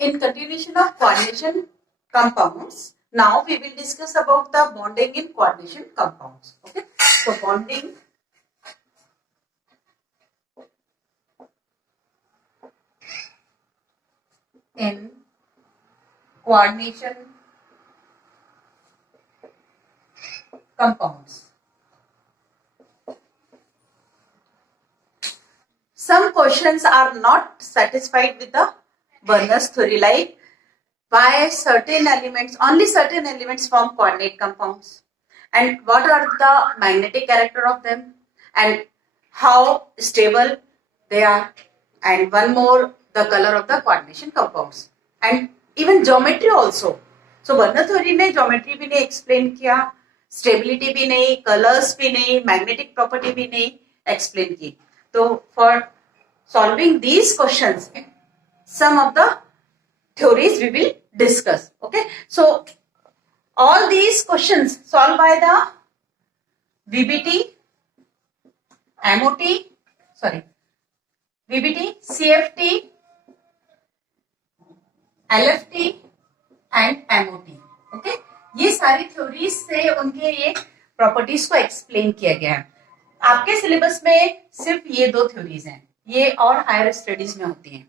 In continuation of coordination compounds, now we will discuss about the bonding in coordination compounds. Okay, so bonding in coordination compounds. Some questions are not satisfied with the Werner's theory, like why certain elements, only certain elements form coordinate compounds, and what are the magnetic character of them, and how stable they are, and one more, the color of the coordination compounds, and even geometry also. So Werner theory ने geometry भी नहीं explain किया, stability भी नहीं, colors भी नहीं, magnetic property भी नहीं explain की. So for solving these questions, some of the theories we will discuss. Okay, so all these questions solved by the VBT, VBT, CFT, LFT and MOT. Okay, ये सारी theories से उनके ये properties को explain किया गया है. आपके सिलेबस में सिर्फ ये दो थ्योरीज हैं, ये और हायर स्टडीज में होती हैं.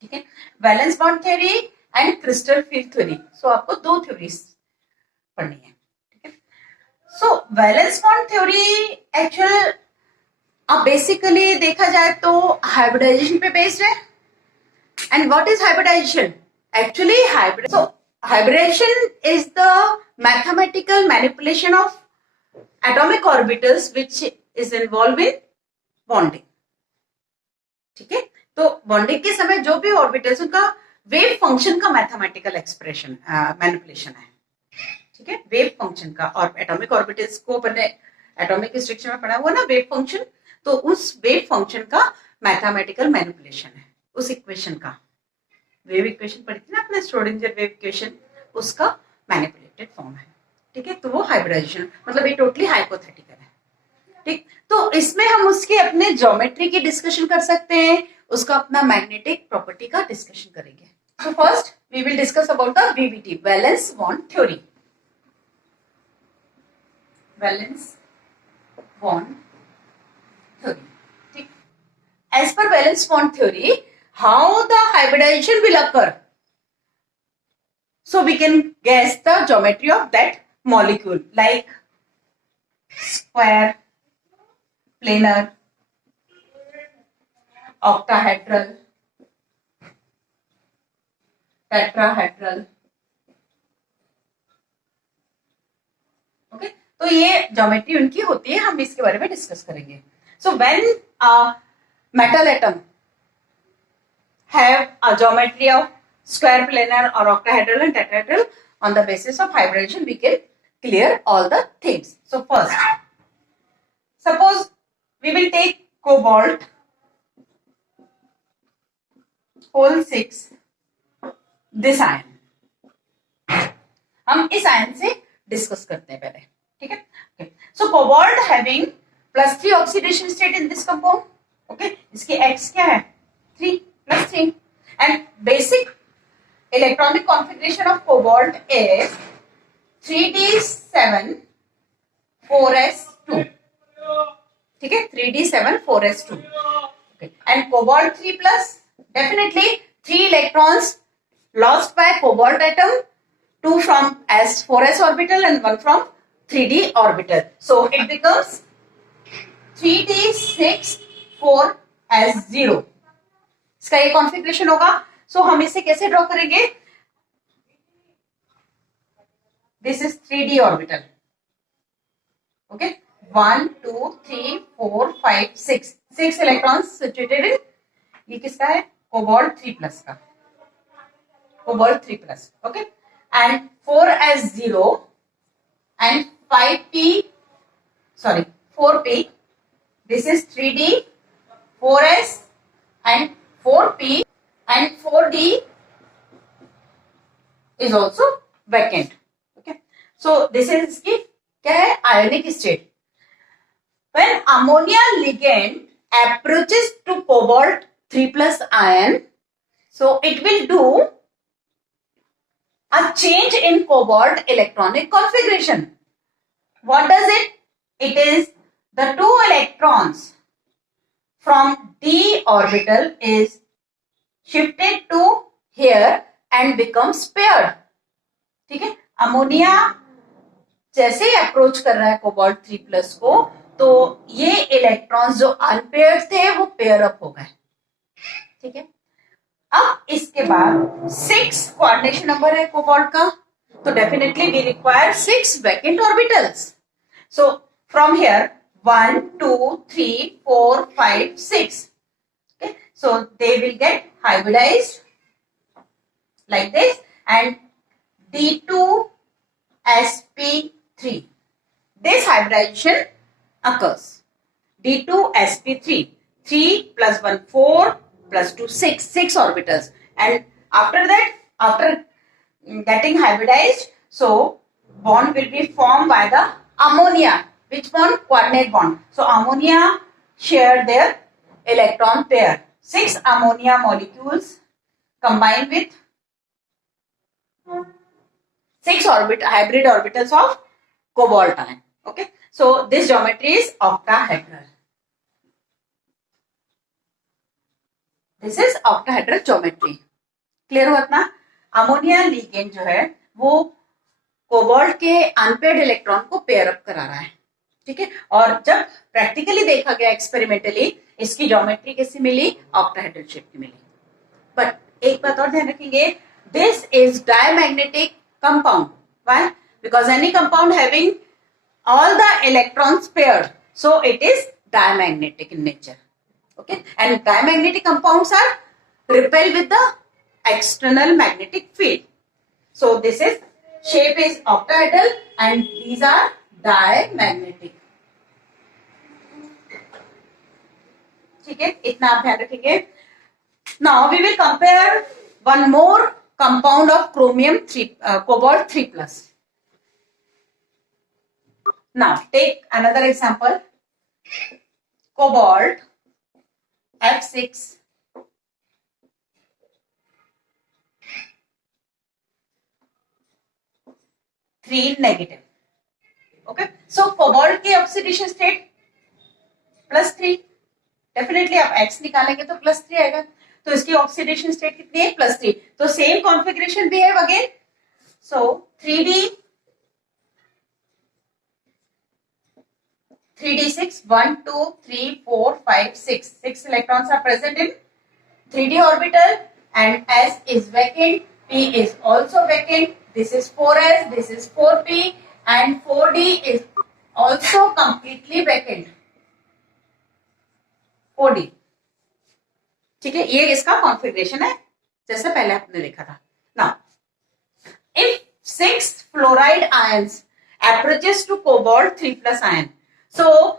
ठीक है, valence bond theory and crystal field theory. So आपको दो थ्योरीज पढ़नी है. ठीक है, so valence bond theory actual अब बेसिकली देखा जाए तो हाइब्रिडाइजेशन पे बेस्ड है. And what is hybridization? Actually hybridization is the mathematical manipulation of atomic orbitals which is involved in bonding. ठीक है, तो बॉन्डिंग के समय जो भी ऑर्बिटल्स उनका वेव फंक्शन का मैथमेटिकल एक्सप्रेशन मैनिपुलेशन है. ठीक है, वेव फंक्शन का. और एटॉमिक ऑर्बिटल्स को अपने एटॉमिक स्ट्रक्चर में पढ़ा हुआ ना वेव फंक्शन, तो उस वेव फंक्शन का मैथमेटिकल मैनिपुलेशन है. उस इक्वेशन का वेव इक्वेशन पढ़ी थी ना अपने श्रोडिंगर वेव इक्वेशन, उसका मैनिपुलेटेड फॉर्म है. ठीक है, तो वो हाइब्रिडाइजेशन मतलब ये टोटली हाइपोथेटिकल है. ठीक, तो इसमें हम उसके अपने ज्योमेट्री की डिस्कशन कर सकते हैं, उसका अपना मैग्नेटिक प्रॉपर्टी का डिस्कशन करेंगे. So first we will discuss about the VBT, valence bond theory. Valence bond theory. ठीक, as per valence bond theory, how the hybridization will occur, so we can guess the geometry of that molecule, like square, planar, octahedral, tetrahedral. Okay, तो ये geometry उनकी होती है, हम इसके बारे में डिस्कस करेंगे. So when a metal atom have a geometry of square, planar or octahedral and tetrahedral, on the basis of hybridization we can clear all the things. So first, suppose we will take cobalt whole 6, this ion. हम इस ion से discuss करते हैं पहले. ठीक है, okay. So cobalt having +3 oxidation state in this compound. Okay, इसकी X क्या है? 3 + 3, and basic electronic configuration of cobalt is 3d7 4s2. ठीक है, 3d7 4s2. Okay. And cobalt 3 plus, definitely 3 electrons lost by cobalt atom, 2 from s 4s orbital and 1 from 3d orbital. So it becomes 3d6 4s0. इसका ये configuration होगा. सो हम इसे कैसे draw करेंगे? This is 3d orbital. Okay, 1 2 3 4 5 6 electrons situated in, ये किसका है? कोबाल्ट 3 प्लस का, cobalt 3 plus. Okay, and 4s0 and 4p. This is 3d 4s and 4p and 4d is also vacant. Okay, so this is की क्या है? Ionic state. When ammonia ligand approaches to cobalt 3 plus ion, So it will do a change in cobalt electronic configuration. What does it? It is the two electrons from d orbital is shifted to here and becomes paired. ठीक है, ammonia जैसे ही approach कर रहा है cobalt 3+ को, तो ये electrons जो अनपेयर्ड थे वो पेयर अप हो गए. ठीक है, अब इसके बाद 6 कोऑर्डिनेशन नंबर है कोबाल्ट का, तो definitely we require 6 vacant orbitals. So from here 1 2 3 4 5 6. Okay, so they will get hybridized like this, and D2sp3, this hybridization occurs. D2sp3, 3 plus 1 4 plus 2 6 orbitals, and after that, after getting hybridized, so bond will be formed by the ammonia. Which bond? Coordinate bond. So ammonia share their electron pair. 6 ammonia molecules combine with 6 hybrid orbitals of cobalt ion. Okay, so this geometry is octahedral. This is octahedral geometry. Clear हुआ ना? Ammonia ligand जो है वो cobalt के unpaired electron को pair up करा रहा है. ठीक है, और जब प्रैक्टिकली देखा गया एक्सपेरिमेंटली, इसकी ज्योमेट्री कैसी मिली? ऑक्टाहेड्रल शेप की मिली. बट एक बात और ध्यान रखेंगे, this is diamagnetic compound. Why? Because any compound having all the electrons paired, so it is diamagnetic in nature. Okay, and diamagnetic compounds are repel with the external magnetic field. So this is shape is octahedral and these are diamagnetic. ठीक है, इतना आप ध्यान रखेंगे. Now we will compare one more compound of chromium 3 cobalt 3+. Now take another example, cobalt F6 3-. Okay, so cobalt के oxidation state +3. Definitely आप X निकालेंगे तो +3 आएगा, तो इसकी ऑक्सीडेशन स्टेट कितनी है? +3. तो same configuration behave again. So 3d6 1 2 3 4 5 6 electrons are present in 3d orbital, and S is vacant, P is also vacant. This is 4s, this is 4p, and 4d is also completely vacant. 4d. ठीक है, ये इसका configuration है जैसे पहले आपने देखा था. Now if 6 fluoride ions approaches to cobalt 3+ ion, so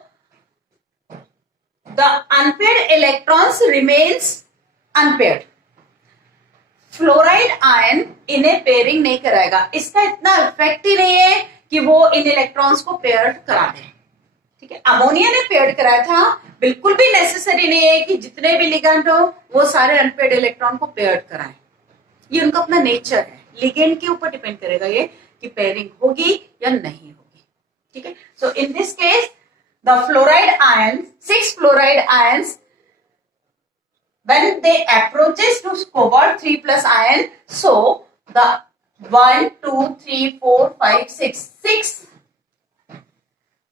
the unpaired electrons remains unpaired. Fluoride ion इन्हें पेयरिंग नहीं कराएगा. इसका इतना इफेक्ट ही नहीं है कि वो इन इलेक्ट्रॉन्स को पेयर करा दे. ठीक है, अमोनिया ने पेयर कराया था, बिल्कुल भी नेसेसरी नहीं है कि जितने भी लिगेंड हो वो सारे अनपेयर्ड इलेक्ट्रॉन को पेयर कराएं. ये उनका अपना नेचर है. लिगेंड के ऊपर डिपेंड करेगा ये कि पेयरिंग होगी या नहीं होगी. ठीक है, so in this case the fluoride ion 6 fluoride ions when they approaches to cobalt 3+ ion, so the 1 2 3 4 5 6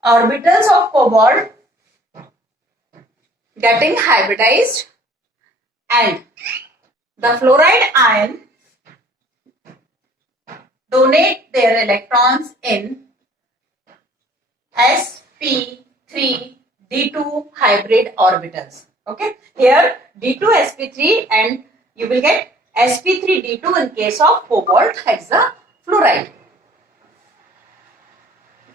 orbitals of cobalt getting hybridized, and the fluoride ion donate their electrons in sp3d2 hybrid orbitals. Okay, here D2sp3 and you will get sp3d2 in case of cobalt hexafluoride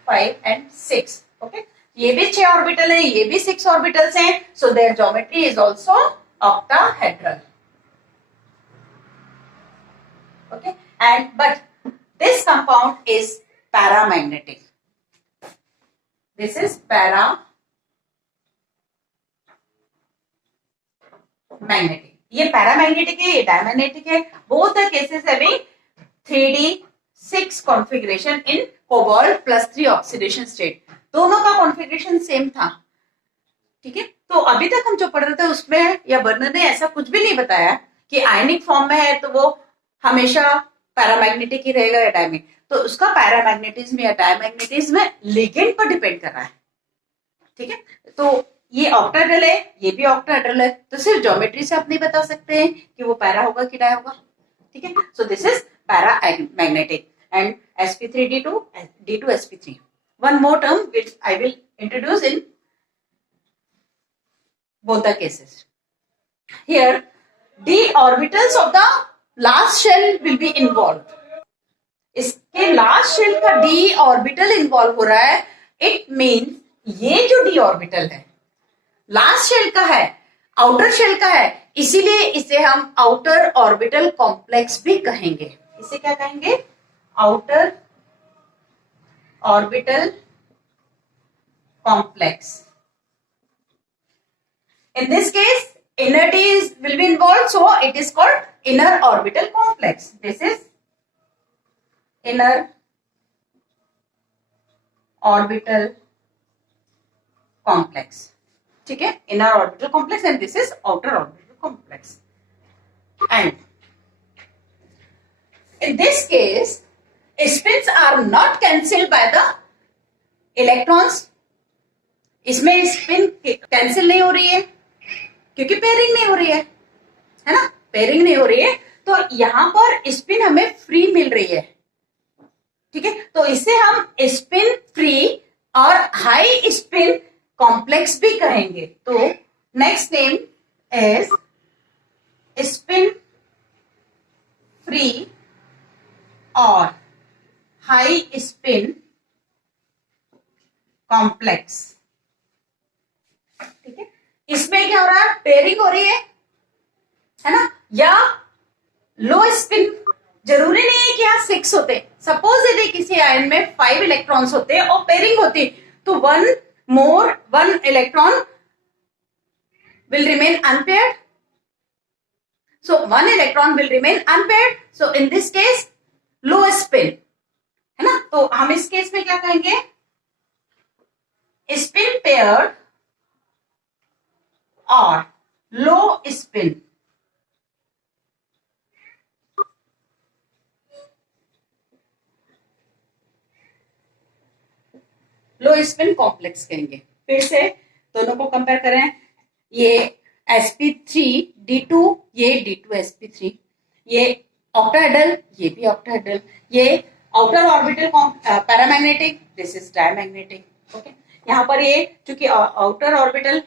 5 and 6. Okay, ये भी 6 orbital है, ये भी 6 orbitals हैं, so their geometry is also octahedral. Okay, and but this compound is paramagnetic. This is paramagnetic. ये paramagnetic है, ये diamagnetic है. Both the cases having 3d6 configuration in cobalt +3 oxidation state. दोनों का कॉन्फ़िगरेशन सेम था. ठीक है, तो अभी तक हम जो पढ़ रहे थे उसमें या बर्नर ने ऐसा कुछ भी नहीं बताया कि आयनिक फॉर्म में है तो वो हमेशा पैरामैग्नेटिक ही रहेगा या डायमैग्नेटिक. तो उसका पैरामैग्नेटिज्म या डायमैग्नेटिज्म लिगेंड पर डिपेंड कर रहा है. ठीक है, तो ये ऑक्टाहेड्रल है, ये भी ऑक्टाहेड्रल है, तो सिर्फ ज्योमेट्री से आप नहीं बता सकते हैं कि वो पैरा होगा कि डाय होगा. ठीक है, सो this is paramagnetic and sp3d2 d2sp3. One more term which I will introduce in both the cases. Here d orbitals of the last shell will be involved. इसके लास्ट शेल का d orbital involve हो रहा है. It means ये जो d orbital है last shell का है, आउटर शेल का है, इसीलिए इसे हम आउटर ऑर्बिटल कॉम्प्लेक्स भी कहेंगे. इसे क्या कहेंगे? Outer orbital complex. In this case, inner d will be involved, so it is called inner orbital complex. This is inner orbital complex. ठीक है, inner orbital complex and this is outer orbital complex. And in this case, spins are not cancelled by the electrons. इसमें spin cancel नहीं हो रही है क्योंकि pairing नहीं हो रही है ना, पेयरिंग नहीं हो रही है, तो यहां पर स्पिन हमें फ्री मिल रही है. ठीक है, तो इसे हम स्पिन फ्री और हाई स्पिन कॉम्प्लेक्स भी कहेंगे. तो next name is spin free और हाई स्पिन कॉम्प्लेक्स. ठीक है, इसमें क्या हो रहा है? पेयरिंग हो रही है ना, या लो स्पिन. जरूरी नहीं है कि यहाँ 6 होते. सपोज यदि किसी आयन में 5 इलेक्ट्रॉन्स होते और पेयरिंग होती तो one electron will remain unpaired. So one electron will remain unpaired. So in this case low spin है ना, तो हम इस केस में क्या कहेंगे? स्पिन पेयर्ड और लो स्पिन कॉम्प्लेक्स कहेंगे. फिर से दोनों को कंपेयर करें. ये sp3d2, ये d2sp3, ये ऑक्टाहेड्रल, ये भी ऑक्टाहेड्रल, ये outer orbital paramagnetic, this is diamagnetic. Okay, यहाँ पर ये चूंकि आउटर ऑर्बिटल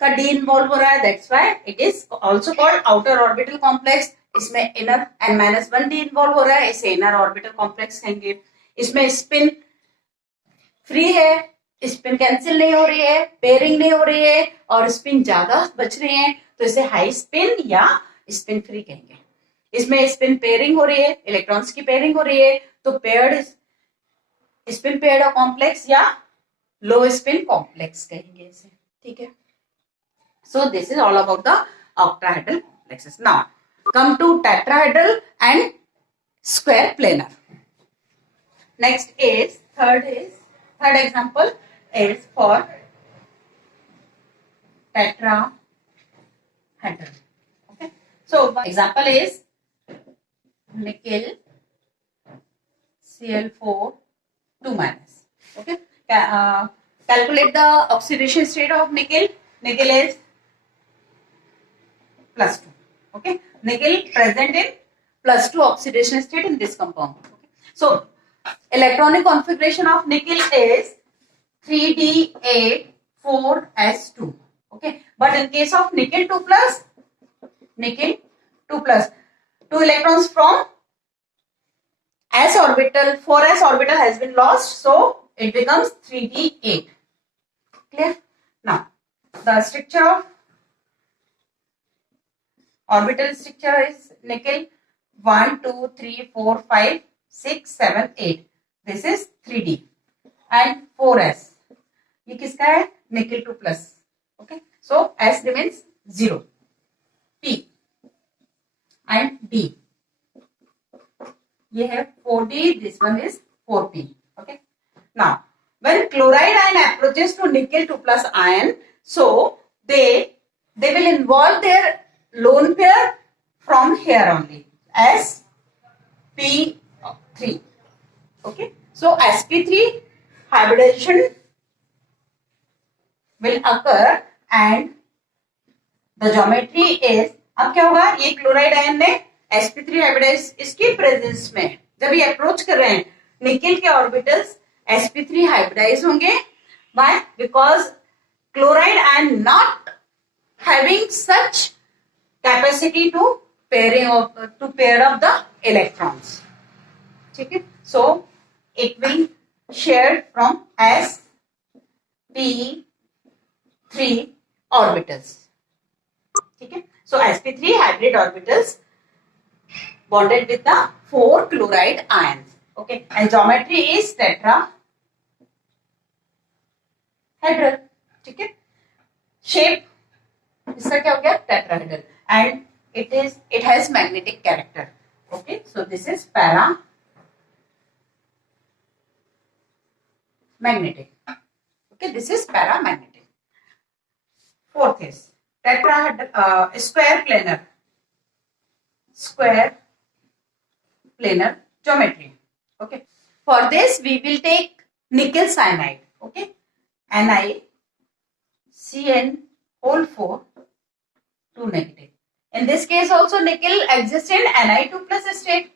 का डी इन्वॉल्व हो रहा है, that's why it is also called outer orbital complex. इसमें इनर n-1 डी इन्वॉल्व हो रहा है, इसे इनर ऑर्बिटल कॉम्प्लेक्स कहेंगे. इसमें स्पिन फ्री है, स्पिन कैंसिल नहीं हो रही है, पेयरिंग नहीं हो रही है और स्पिन ज्यादा बच रहे हैं, तो इसे हाई स्पिन या स्पिन फ्री कहेंगे. इसमें स्पिन पेयरिंग हो रही है, इलेक्ट्रॉन्स की पेयरिंग हो रही है, तो पेयर्ड स्पिन पेयर्ड कॉम्प्लेक्स या लो स्पिन कॉम्प्लेक्स कहेंगे इसे. ठीक है, so this is all about the octahedral complexes. Now come to tetrahedral and square planar. Next is third example is for tetrahedral. Okay, so example is nickel Cl4 2-. Okay, calculate the oxidation state of nickel. Nickel is +2. Okay, nickel present in +2 oxidation state in this compound. Okay. So electronic configuration of nickel is 3d8 4s2. Okay, but in case of nickel 2+, 2 electrons from s orbital, 4s orbital has been lost, so it becomes 3d8. Clear? Now the structure of orbital structure is nickel 1 2 3 4 5 6 7 8. This is 3d and 4s. ये किसका है? nickel 2+. Okay, so s remains 0. P and D. ये है 4D, this one is 4P. Okay. Now, when chloride ion approaches to nickel 2 plus ion, so they will involve their lone pair from here only, sp3. Okay. So sp3 hybridization will occur and the geometry is, अब क्या होगा, ये chloride ion ने sp3 hybridise, इसकी presence में जब ये approach कर रहे हैं निकेल के ऑर्बिटल्स sp3 हाइब्रिडाइज होंगे. Why? Because chloride ion not having such capacity to pair of the electrons. ठीक है. So it will share from sp3 orbitals. ठीक है. So sp3 hybrid orbitals bonded with the 4 chloride ions. Okay. And geometry is tetrahedral. ठीक है. Shape इसका क्या हो गया? Tetrahedral. And it has magnetic character. Okay. So this is paramagnetic. Okay. This is paramagnetic. Fourth is tetrahedral, square planar geometry. Okay. For this we will take nickel cyanide. Okay. NiCN4 2 negative. In this case also nickel exists in Ni2 plus state.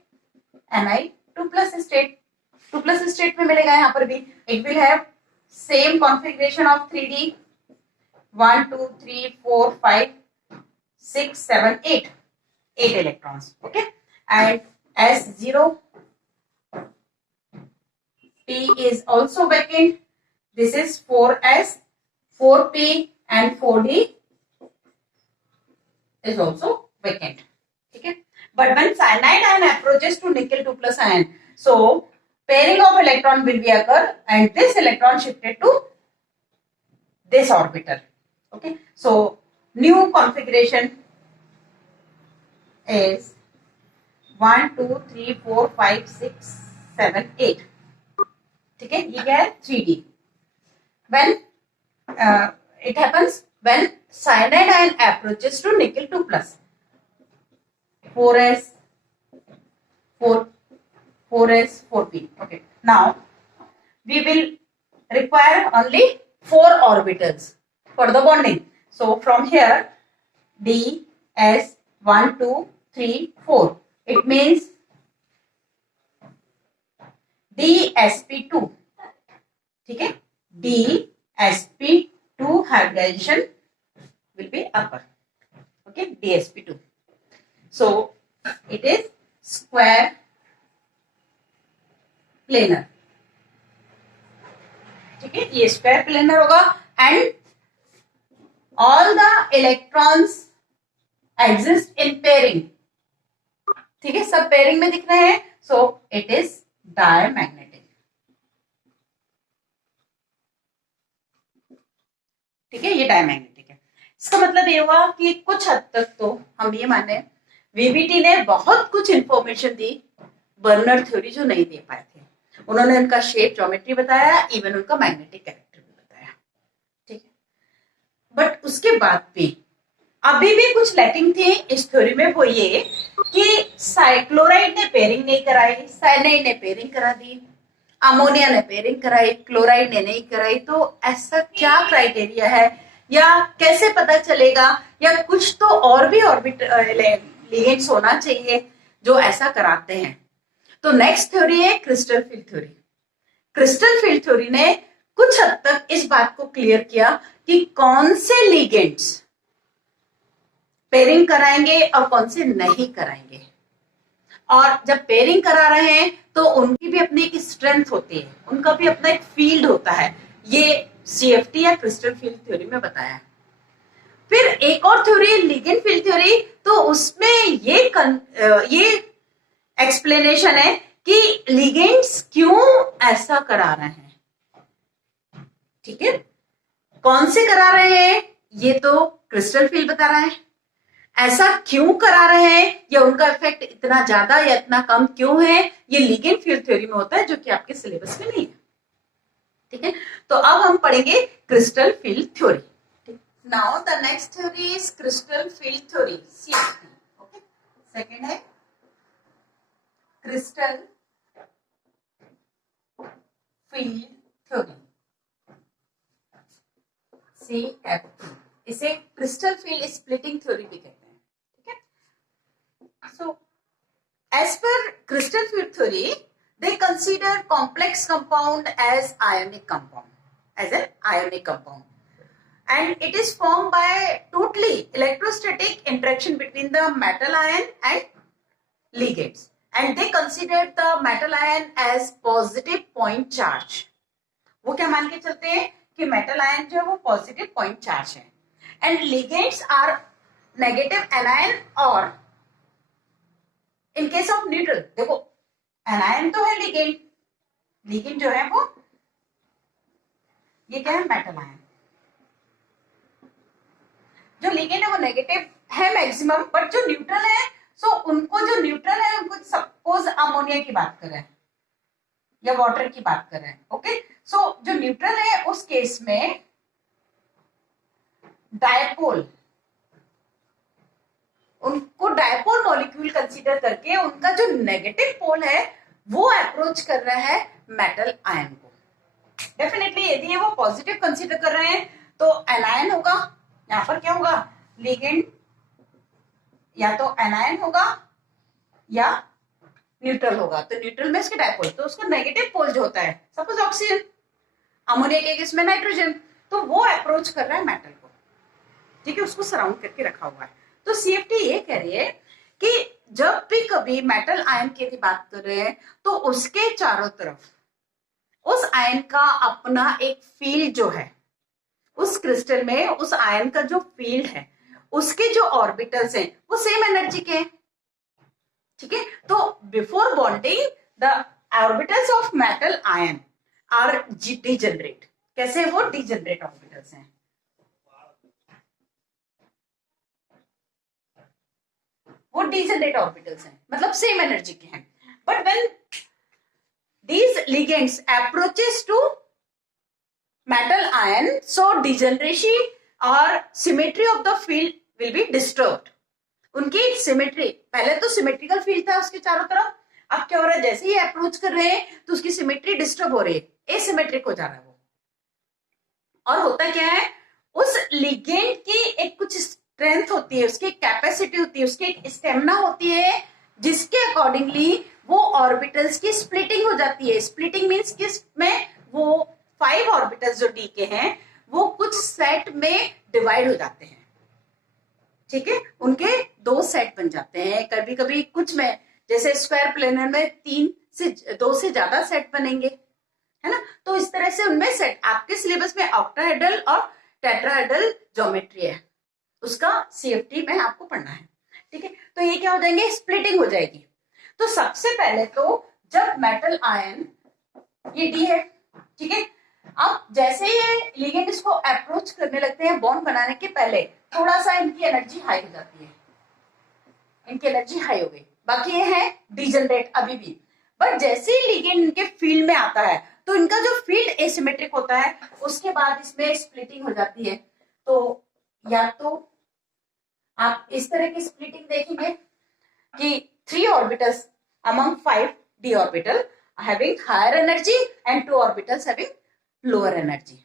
Ni2 plus state. 2 plus state में मिलेगा यहाँ पर भी. It will have same configuration of 3D. 1, 2, 3, 4, 5, 6, 7, 8. 8 electrons. Okay. And S0 P is also vacant. This is 4S, 4P and 4D is also vacant. Okay. But when cyanide ion approaches to nickel 2 plus ion, so pairing of electron will be occur and this electron shifted to this orbital. Okay. So new configuration is 1, 2, 3, 4, 5, 6, 7, 8. ठीक है. ये क्या है? 3D. When it happens when cyanide ion approaches to nickel 2 plus 4S, 4S, 4P. Okay. Now we will require only 4 orbitals for the bonding. So from here D, S, 1, 2, 3, 4. It means DsP2. ठीक है. DsP2 hybridization will be occur. Okay. DsP2. So it is square planar. ठीक है. ये square planar होगा and all the electrons exist in pairing. ठीक है. सब pairing में दिख रहे हैं. So it is diamagnetic. ठीक है. ये डायमैग्नेटिक है. इसका मतलब ये हुआ कि कुछ हद तक तो हम ये माने वीबीटी ने बहुत कुछ इंफॉर्मेशन दी बर्नर थ्योरी जो नहीं दे पाए थे. उन्होंने उनका शेप ज्योमेट्री बताया, इवन उनका मैग्नेटिक कैरेक्टर भी बताया. ठीक है. बट उसके बाद भी अभी भी कुछ लैकिंग थी इस थ्योरी में. वो ये कि क्लोराइड ने पेयरिंग नहीं कराई, साइनाइड ने पेयरिंग करा दी, अमोनिया ने पेयरिंग कराई, क्लोराइड ने नहीं कराई. तो ऐसा क्या क्राइटेरिया है या कैसे पता चलेगा, या कुछ तो और भी ऑर्बिट लिगेंड्स होना चाहिए जो ऐसा कराते हैं. तो नेक्स्ट थ्योरी है crystal field theory. Crystal field theory ने कुछ हद तक इस बात को क्लियर किया कि कौन से लिगेंड्स पेयरिंग कराएंगे और कौन से नहीं कराएंगे. और जब पेयरिंग करा रहे हैं तो उनकी भी अपनी एक स्ट्रेंथ होती है, उनका भी अपना एक फील्ड होता है. ये सीएफटी या क्रिस्टल फील्ड थ्योरी में बताया है. फिर एक और थ्योरी है लिगेंड फील्ड थ्योरी. तो उसमें ये एक्सप्लेनेशन है कि लिगेंड्स क्यों ऐसा करा रहे हैं. ठीक है. कौन से करा रहे हैं ये तो क्रिस्टल फील्ड बता रहा है. ऐसा क्यों करा रहे हैं या उनका इफेक्ट इतना ज्यादा या इतना कम क्यों है, ये लिगेंड फील्ड थ्योरी में होता है, जो कि आपके सिलेबस में नहीं है। ठीक है, तो अब हम पढ़ेंगे crystal field theory. Now the next theory is crystal field theory, CFT। Okay, second है क्रिस्टल फील्ड थ्योरी, CFT। इसे क्रिस्टल फील्ड स्प्लिटिंग थ्योरी भी कहते हैं। ठीक है, so as per crystal field theory, they consider complex compound as ionic compound, as an ionic compound, and it is formed by totally electrostatic interaction between the metal ion and ligands, and they consider the metal ion as positive point charge। वो क्या मान के चलते हैं कि metal ion जो है वो पॉजिटिव पॉइंट चार्ज है, and ligands are negative anion, और इन केस ऑफ न्यूट्रल, देखो एनायन तो है लिगेंड, लिगेंड जो है वो ये क्या है, मेटल आयन। जो लिगेंड है वो नेगेटिव है मैक्सिमम, बट जो न्यूट्रल है, सो उनको जो न्यूट्रल है उनको सपोज अमोनिया की बात कर रहे हैं या वाटर की बात कर रहे हैं। ओके, सो जो न्यूट्रल है उस केस में डायपोल, उनको डायपोल मॉलिक्यूल कंसीडर करके उनका जो नेगेटिव पोल है वो अप्रोच कर रहा है मेटल आयन को। डेफिनेटली यदि वो पॉजिटिव कंसीडर कर रहे हैं तो एनायन होगा, यहां पर क्या होगा, लिगेंड या तो एनायन होगा या न्यूट्रल होगा। तो न्यूट्रल में इसके डायपोल, तो उसका नेगेटिव पोल जो होता है, सपोज ऑक्सीजन, अमोनिया के केस में नाइट्रोजन, तो वो अप्रोच कर रहा है मेटल को। ठीक है, उसको सराउंड करके रखा हुआ है। तो CFT ये कह रही है कि जब भी कभी मेटल आयन की यदि बात कर रहे हैं तो उसके चारों तरफ उस आयन का अपना एक फील्ड जो है, उस क्रिस्टल में उस आयन का जो फील्ड है, उसके जो ऑर्बिटल्स हैं वो सेम एनर्जी के हैं। ठीक है, तो before bonding the orbitals of metal ion are degenerate. कैसे वो डिजनरेट ऑर्बिटल्स हैं, वो डिजनरेट ऑर्बिटल्स हैं, मतलब सेम एनर्जी के हैं। But when these ligands approaches to metal ion, so degeneration or symmetry of the field will be disturbed। उनकी symmetry, पहले तो सिमेट्रिकल फील्ड था उसके चारों तरफ, अब क्या हो रहा है, जैसे ही अप्रोच कर रहे हैं तो उसकी सिमेट्री डिस्टर्ब हो रही है, एसिमेट्रिक हो जा रहा है वो। और होता क्या है, उस लिगेंड की एक कुछ स्ट्रेंथ होती है, उसकी कैपेसिटी होती है, उसकी एक स्टेमिना होती है, जिसके अकॉर्डिंगली वो ऑर्बिटल्स की स्प्लिटिंग हो जाती है। स्प्लिटिंग मींस किस में, वो 5 ऑर्बिटल्स जो डी के हैं वो कुछ सेट में डिवाइड हो जाते हैं। ठीक है, उनके 2 सेट बन जाते हैं, कभी कभी कुछ में, जैसे स्क्वायर प्लेनर में 2 से ज्यादा सेट बनेंगे, है ना। तो इस तरह से उनमें सेट, आपके सिलेबस में ऑक्टाहेड्रल और टेट्राहेड्रल ज्योमेट्री है, उसका CFT में आपको पढ़ना है। ठीक है, तो ये क्या हो जाएंगे, स्प्लिटिंग हो जाएगी। तो सबसे पहले तो जब मेटल आयन, ये डी है, ठीक है, अब जैसे ये लिगेंड इसको अप्रोच करने लगते हैं बॉन्ड बनाने के पहले, थोड़ा सा इनकी एनर्जी हाई हो जाती है, इनकी एनर्जी हाई हो गई, बाकी ये है डिजनरेट अभी भी। बट जैसे ही लिगेंड इनके फील्ड में आता है तो इनका जो फील्ड एसिमेट्रिक होता है, उसके बाद इसमें स्प्लिटिंग हो जाती है। तो या तो आप इस तरह की स्प्लिटिंग देखेंगे कि 3 orbitals among 5 d orbital having higher energy and 2 orbitals having lower energy।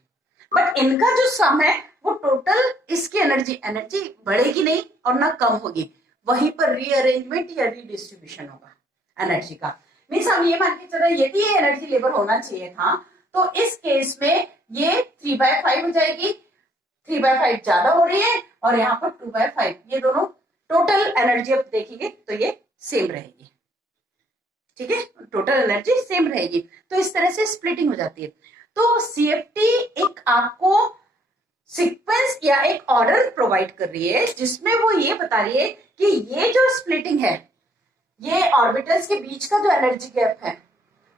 But इनका जो सम है वो टोटल, इसकी एनर्जी बढ़ेगी नहीं और ना कम होगी, वहीं पर रीअरेंजमेंट या रीडिस्ट्रीब्यूशन होगा एनर्जी का। मीन्स हम ये मान के चल रहे हैं, यदि ये एनर्जी लेवल होना चाहिए था तो इस केस में ये 3/5 हो जाएगी, 3/5 ज्यादा हो रही है, और यहाँ पर 2/5, ये दोनों टोटल एनर्जी अब देखेंगे तो ये सेम रहेगी। ठीक है, टोटल एनर्जी सेम रहेगी। तो इस तरह से स्प्लिटिंग हो जाती है। तो CFT एक आपको सीक्वेंस या एक ऑर्डर प्रोवाइड कर रही है, जिसमें वो ये बता रही है कि ये जो स्प्लिटिंग है, ये ऑर्बिटल्स के बीच का जो एनर्जी गैप है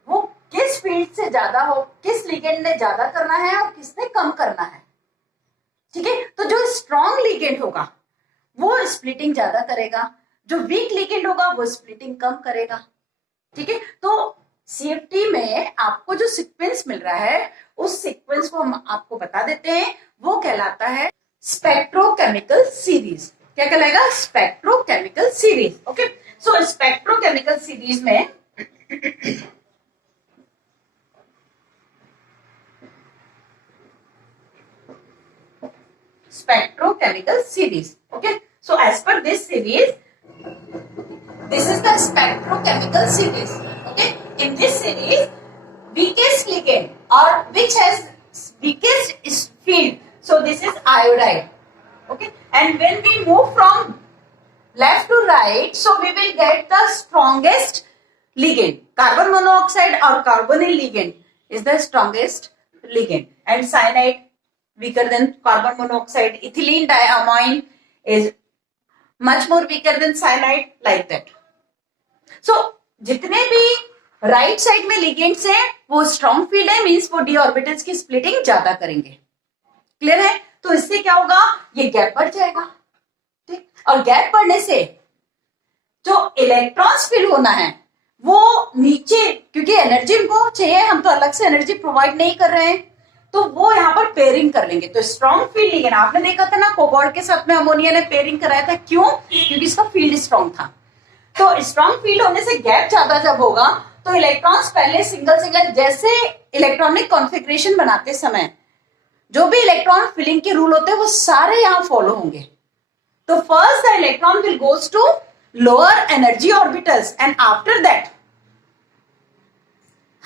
वो किस फील्ड से ज्यादा हो, किस लिगेंड ने ज्यादा करना है और किसने कम करना है। ठीक है, तो जो स्ट्रॉन्ग लिगेंड होगा वो स्प्लिटिंग ज्यादा करेगा, जो वीक लिगेंड होगा वो स्प्लिटिंग कम करेगा। ठीक है, तो सीएफटी में आपको जो सीक्वेंस मिल रहा है उस सीक्वेंस को हम आपको बता देते हैं, वो कहलाता है स्पेक्ट्रोकेमिकल सीरीज। क्या कहलाएगा? Spectrochemical series. ओके, सो स्पेक्ट्रोकेमिकल सीरीज में spectrochemical series. Okay, so as per this series, this is the spectrochemical series. Okay, in this series, weakest ligand or which has weakest field, so this is iodide. Okay, and when we move from left to right, so we will get the strongest ligand. Carbon monoxide or carbonyl ligand is the strongest ligand, and cyanide weaker than carbon monoxide. Ethylene diamine is much more weaker than cyanide, like that. So जितने भी right side में ligands हैं वो strong field है, means वो D orbitals की splitting ज्यादा करेंगे। क्लियर है? तो इससे क्या होगा? ये गैप बढ़ जाएगा। ठीक, और गैप बढ़ने से जो इलेक्ट्रॉन्स फिल होना है वो नीचे, क्योंकि एनर्जी उनको चाहिए, हम तो अलग से एनर्जी प्रोवाइड नहीं कर रहे हैं, तो वो यहाँ पर पेयरिंग कर लेंगे। तो स्ट्रॉन्ग फील्ड लिगेंड आपने देखा था ना, कोबाल्ट के साथ में अमोनिया ने पेयरिंग कराया था। क्यों? क्योंकि इसका फील्ड स्ट्रॉन्ग था। तो स्ट्रॉन्ग फील्ड होने से गैप ज्यादा जब होगा तो इलेक्ट्रॉन्स पहले सिंगल सिंगल, जैसे इलेक्ट्रॉनिक कॉन्फ़िगरेशन बनाते समय जो भी इलेक्ट्रॉन फिलिंग के रूल होते हैं वो सारे यहाँ फॉलो होंगे। तो first the electron will goes to lower energy orbitals and after that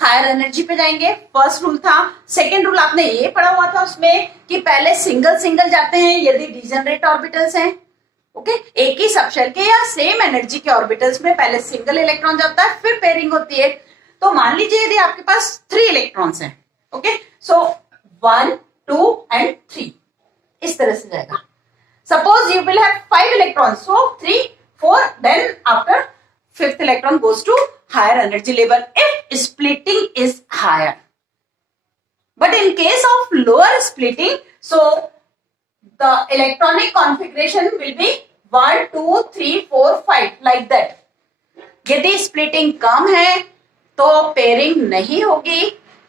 higher energy पे जाएंगे। फर्स्ट रूल था। सेकेंड रूल आपने ये पढ़ा हुआ था उसमें कि पहले सिंगल सिंगल जाते हैं यदि डिजेनरेट ऑर्बिटल्स हैं। ओके, एक ही सबशेल के या सेम एनर्जी के ऑर्बिटल्स में पहले सिंगल इलेक्ट्रॉन जाता है, फिर पेयरिंग होती है। तो मान लीजिए यदि आपके पास 3 इलेक्ट्रॉन्स हैं, ओके, सो 1 2 एंड 3 इस तरह से जाएगा। Suppose you will have 5 electrons, so 3 4, then after 5th electron goes to higher energy level if splitting is higher. But in case of lower splitting, so the electronic configuration will be 1 2 3 4 5 like that. यदि splitting कम है तो pairing नहीं होगी,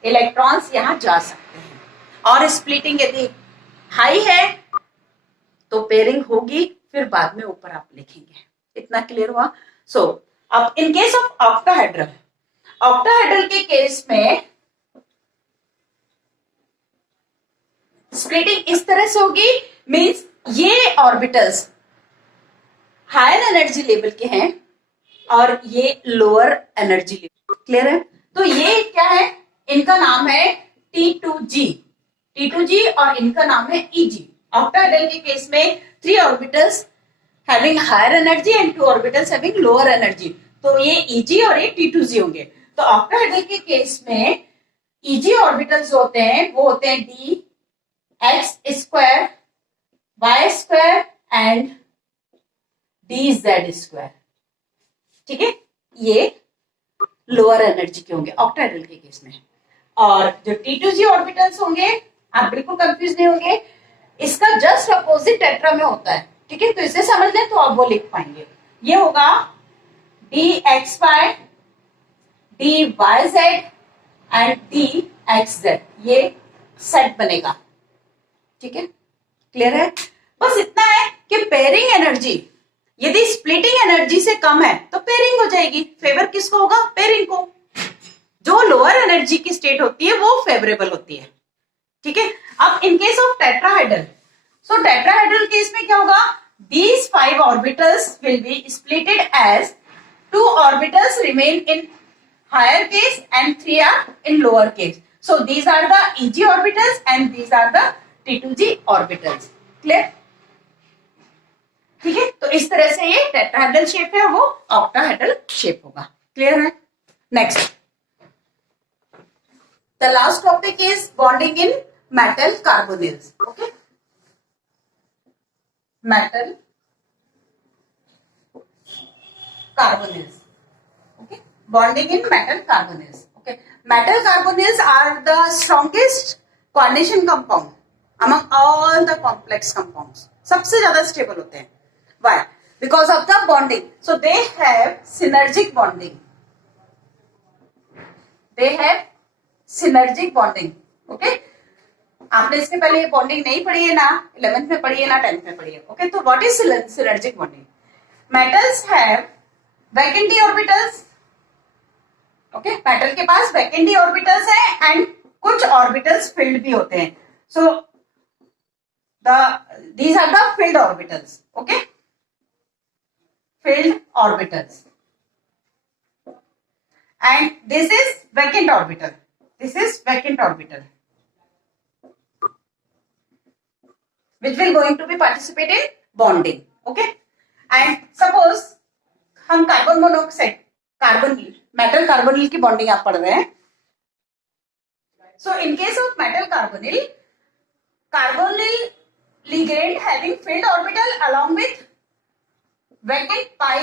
electrons यहां जा सकते हैं, और स्प्लिटिंग यदि हाई है तो पेयरिंग होगी, फिर बाद में ऊपर आप लिखेंगे। इतना क्लियर हुआ? सो अब इन केस ऑफ ऑक्टाहेड्रल, ऑक्टाहेड्रल के केस में स्प्लिटिंग इस तरह से होगी, मींस ये ऑर्बिटल्स हायर एनर्जी लेवल के हैं और ये लोअर एनर्जी लेवल। क्लियर है? तो ये क्या है? इनका नाम है T2G, T2G, और इनका नाम है EG। ऑक्टाहेड्रल के केस में 3 orbitals having higher energy and 2 orbitals having lower energy, तो ये EG और ये T2G होंगे। तो ऑक्टाहेड्रल के केस में EG ऑर्बिटल्स होते हैं वो होते हैं dx² y² एंड dz²। ठीक है, ये लोअर एनर्जी के होंगे ऑक्टाहेड्रल के केस में। और जो T2G ऑर्बिटल्स होंगे, आप बिल्कुल कंफ्यूज नहीं होंगे, इसका जस्ट अपोजिट टेट्रा में होता है। ठीक है, तो इसे समझ लें तो आप वो लिख पाएंगे। ये होगा dxy dyz एंड dxz, ये सेट बनेगा। ठीक है, क्लियर है? बस इतना है कि पेयरिंग एनर्जी यदि स्प्लिटिंग एनर्जी से कम है तो पेयरिंग हो जाएगी। फेवर किसको होगा? पेयरिंग को। जो लोअर एनर्जी की स्टेट होती है वो फेवरेबल होती है। ठीक है, अब इन case of tetrahedral, so tetrahedral case में क्या होगा? These 5 orbitals will be splitted as 2 orbitals remain in higher case and 3 are in lower case. So these are the EG orbitals and these are the T2G orbitals. Clear? ठीक है, तो इस तरह से ये टेट्राहेड्रल शेप है, वो octahedral shape होगा। क्लियर है? Next, the last topic is bonding in metal carbonyls. Okay, metal carbonyls. Okay, bonding in metal carbonyls. Okay, metal carbonyls are the strongest coordination compound among all the complex compounds. सबसे ज्यादा stable होते हैं। Why? Because of the bonding. So they have synergic bonding. They have synergic bonding. Okay? आपने इसके पहले bonding नहीं पढ़ी है ना, 11th में पढ़ी है ना 10th में पढ़ी है. ओके, तो what is synergic bonding? Metals have vacant orbitals. Okay, metal के पास वैकेंटी ऑर्बिटल्स है एंड कुछ ऑर्बिटल्स फिल्ड भी होते हैं. So these are the filled orbitals. Okay, filled orbitals, and this is vacant orbital. This is vacant orbital, which will going to be participate in bonding. Okay, and suppose हम carbon monoxide, carbonyl, metal carbonyl की bonding आप पढ़ रहे हैं. So in case of metal carbonyl, carbonyl ligand having filled orbital along with vacant pi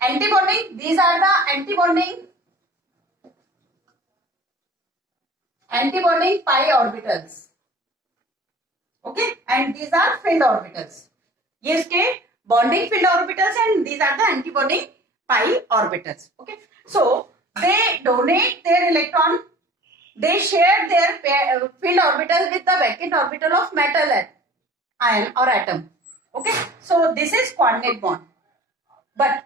antibonding. These are the antibonding pi orbitals. Okay, and these are filled orbitals. ये इसके bonding filled orbitals and these are the antibonding pi orbitals. Okay, so they donate their electron. They share their filled orbital with the vacant orbital of metal ion or atom. Okay, so this is coordinate bond. But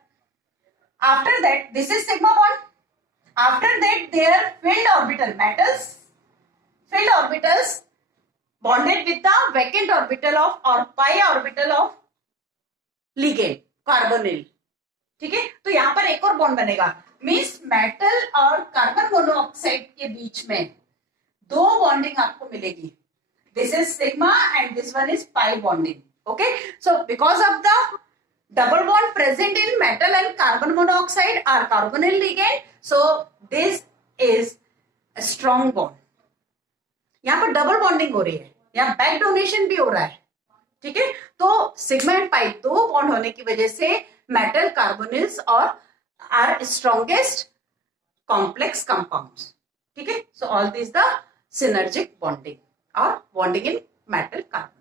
after that, this is sigma bond. After that, their filled orbital, metals filled orbitals bonded with the vacant orbital of or pi orbital of ligand carbonyl. ठीक है, तो यहां पर एक और bond बनेगा. Means metal और carbon monoxide के बीच में दो बॉन्डिंग आपको मिलेगी. This is sigma and this one is pi bonding. Okay, so because of the double bond present in metal and carbon monoxide or carbonyl ligand, so this is a strong bond. यहां पर double bonding हो रही है, यहां back donation भी हो रहा है. ठीक है, तो सिग्मा एंड पाई दो बॉन्ड होने की वजह से मेटल कार्बोनिल्स और आर स्ट्रॉन्गेस्ट कॉम्प्लेक्स कंपाउंड्स. ठीक है, so all this the synergic bonding or bonding in metal carbon.